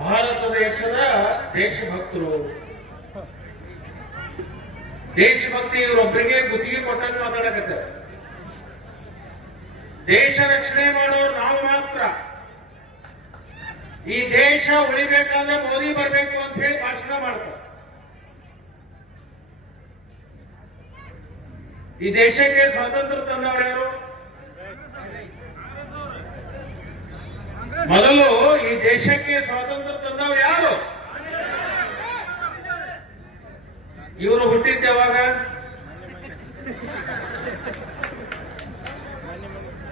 ಭಾರತ ದೇಶದ ದೇಶಭಕ್ತರು. ದೇಶಭಕ್ತಿ ಇವರೊಬ್ಬರಿಗೆ ಗುತ್ತಿಗೆ ಕೊಟ್ಟಂಗೆ ಮಾತಾಡಕತ್ತಾರೆ. ದೇಶ ರಕ್ಷಣೆ ಮಾಡೋರು ನಾವು ಮಾತ್ರ. ಈ ದೇಶ ಉಳಿಬೇಕಾದ್ರೆ ಮೋದಿ ಬರಬೇಕು ಅಂತ ಹೇಳಿ ಭಾಷಣ ಮಾಡ್ತಾರೆ. ಈ ದೇಶಕ್ಕೆ ಸ್ವಾತಂತ್ರ್ಯ ತಂದವರು ಯಾರು? ಮೊದಲು ಈ ದೇಶಕ್ಕೆ ಸ್ವಾತಂತ್ರ್ಯ ತಂದವರು ಯಾರು? ಇವರು ಹುಟ್ಟಿದ್ದ ಯಾವಾಗ?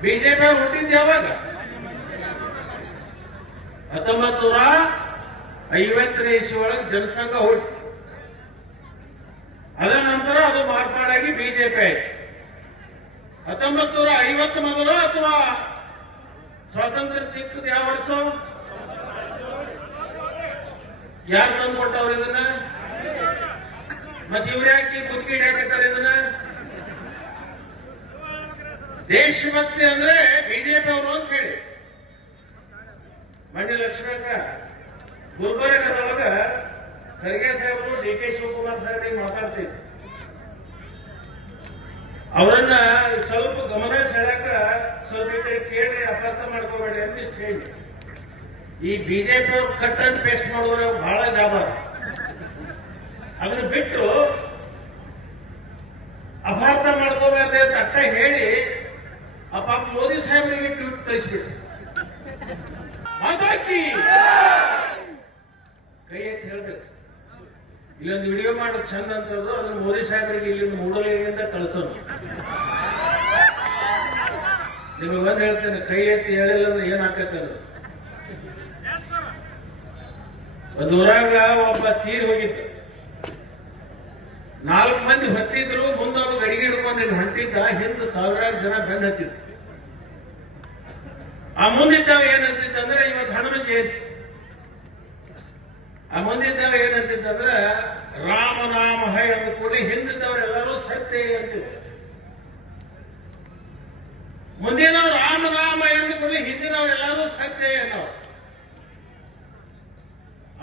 ಬಿಜೆಪಿ ಅವರು ಹುಟ್ಟಿದ್ದ ಯಾವಾಗ? 1950ನೇ ಇಸ್ವಿ ಒಳಗೆ ಜನಸಂಘ ಹುಟ್ಟಿ, ಅದರ ನಂತರ ಅದು ಮಾರ್ಪಾಡಾಗಿ ಬಿಜೆಪಿ ಆಯ್ತು. 1950 ಮೊದಲು ಅಥವಾ ಸ್ವಾತಂತ್ರ್ಯ ಸಿಕ್ಕದ ಯಾವ ವರ್ಷ? ಯಾರು ತಂದು ಕೊಟ್ಟವ್ರು ಇದನ್ನ? ಮತ್ತೆ ಇವ್ರು ಯಾಕೆ ಗುತ್ತಿಗೆ ಹಿಡಿಯಾಕತ್ತಾರೆ ಇದನ್ನ? ದೇಶಭಕ್ತಿ ಅಂದ್ರೆ ಬಿಜೆಪಿ ಅವರು ಅಂತ ಹೇಳಿ. ಮಂಡ್ಯ ಲಕ್ಷ್ಮೀಕ ಗುಲ್ಬರ್ಗದೊಳಗ ಖರ್ಗೆ ಸಾಹೇಬರು ಡಿ ಕೆ ಶಿವಕುಮಾರ್ ಸಾಹೇಬ್ರಿಗೆ ಮಾತಾಡ್ತಿದ್ರು. ಅವರನ್ನ ಸ್ವಲ್ಪ ಗಮನ ಸೆಳೆಯಕ ಸ್ವಲ್ಪ ಈ ಕಡೆ ಕೇಳಿ ಅಪಾರ್ಥ ಮಾಡ್ಕೋಬೇಡಿ ಅಂತ ಇಷ್ಟು ಹೇಳಿ. ಈ ಬಿಜೆಪಿ ಅವ್ರು ಕಟ್ ಅಂಡ್ ಪೇಸ್ಟ್ ಮಾಡಿದ್ರೆ ಬಹಳ ಜಾಬ. ಅದನ್ನ ಬಿಟ್ಟು ಅಪಾರ್ಥ ಮಾಡ್ಕೋಬಾರ್ದೆ ಅಂತ ಅಟ್ಟ ಹೇಳಿ ಆ ಪಾಪ ಮೋದಿ ಸಾಹೇಬರಿಗೆ ಟ್ವೀಟ್ ಕಳಿಸ್ಬಿಟ್ಟು ಮಾತಾಡ್ತಿ ಕೈ ಎತ್ತಿ ಹೇಳ್ಬೇಕು. ಇಲ್ಲೊಂದು ವಿಡಿಯೋ ಮಾಡೋದು ಚಂದ ಅಂತದ್ದು, ಅದನ್ನ ಮೋದಿ ಸಾಹೇಬರಿಗೆ ಇಲ್ಲಿಂದ ಮೂಡಲಿಂದ ಕಳಿಸೋಣ. ನಿಮಗೆ ಬಂದು ಹೇಳ್ತೇನೆ, ಕೈ ಎತ್ತಿ ಹೇಳಿಲ್ಲ ಅಂದ್ರೆ ಏನ್ ಆಕತ್ತೆ ಅದು. ಒಂದು ಊರಾಗ ಒಬ್ಬ ತೀರ್ ಹೋಗಿತ್ತು. 4 ಮಂದಿ ಹೊತ್ತಿದ್ರು. ಮುಂದೊಬ್ಬ ಗಡಿಗೆ ಹಿಡ್ಕೊಂಡು ಹೊಂಟಿದ್ದ. ಹಿಂದೆ ಸಾವಿರಾರು ಜನ ಬೆನ್ನು ಹತ್ತಿದ್ರು. ಆ ಮುಂದಿದ್ದವ ಏನಂತಿದ್ದಂದ್ರೆ ಇವತ್ತು ಹನುಮ ಜಯಂತಿ. ಆ ಮುಂದಿದ್ದವ ಏನಂತಿದ್ದಂದ್ರ ರಾಮನಾಮ ಹೈ ಅಂದ ಕೂಡಲೇ ಹಿಂದಿದ್ದವರೆಲ್ಲರೂ ಸತ್ಯ ಅಂತಿದ್ರು. ಮುಂದಿನವ್ರು ರಾಮನಾಮ ಎಂದ ಕೂಡಲೇ ಹಿಂದಿನವರೆಲ್ಲರೂ ಸತ್ಯ ಅನ್ನೋರು.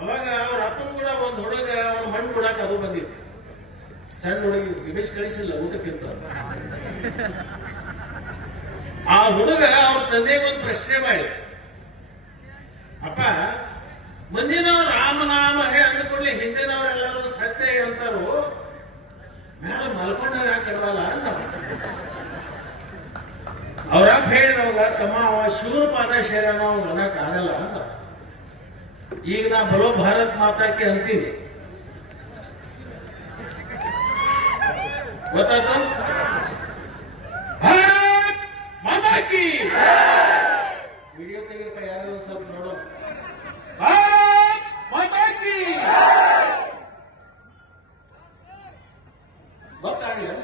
ಅವಾಗ ಅವ್ರ ಅಪ್ಪನ ಕೂಡ ಒಂದು ಹುಡುಗ ಅವನ ಮಣ್ಣು ಕೊಡಾಕ ಅದು ಬಂದಿತ್ತು. ಸಣ್ಣ ಹುಡುಗಿ ವಿಮೇಶ್ ಕಳಿಸಿಲ್ಲ ಊಟಕ್ಕಿಂತ. ಆ ಹುಡುಗ ಅವ್ರ ತಂದೆಗೆ ಒಂದು ಪ್ರಶ್ನೆ ಮಾಡಿ, ಅಪ್ಪ ಮುಂದಿನವ್ರು ರಾಮನಾಮ ಹೇ ಅಂದ ಕೂಡಲೇ ಹಿಂದಿನವರೆಲ್ಲರೂ ಸತ್ಯ ಅಂತಾರು, ಮ್ಯಾಲ ಮಲ್ಕೊಂಡಾಗ ಯಾಕಲ್ವಲ್ಲ ಅಂದ. ಅವ್ರಪ್ಪ ಹೇಳಿದವಾಗ, ತಮ್ಮ ಅವ ಶಿವನ ಪಾದ ಶೇರನ ಅವ್ನು ಅನ್ನಕ್ ಆಗಲ್ಲ ಅಂದ. ಈಗ ನಾ ಬರೋ ಭಾರತ್ ಮಾತಾಕ್ಕೆ ಅಂತೀನಿ, ಗೊತ್ತಾಯ್ತ? ಭಾರತ್ ಮಾತಾಕಿ ವಿಡಿಯೋ ತೆಗಿರಪ್ಪ, ಯಾರು ಸ್ವಲ್ಪ ನೋಡೋಣ. ಭಾರತ್ ಮಾತಾಕಿ ಗೊತ್ತಾಗಲಿಲ್ಲ.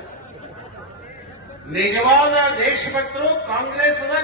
ನಿಜವಾದ ದೇಶಭಕ್ತರು ಕಾಂಗ್ರೆಸ್ ಅದ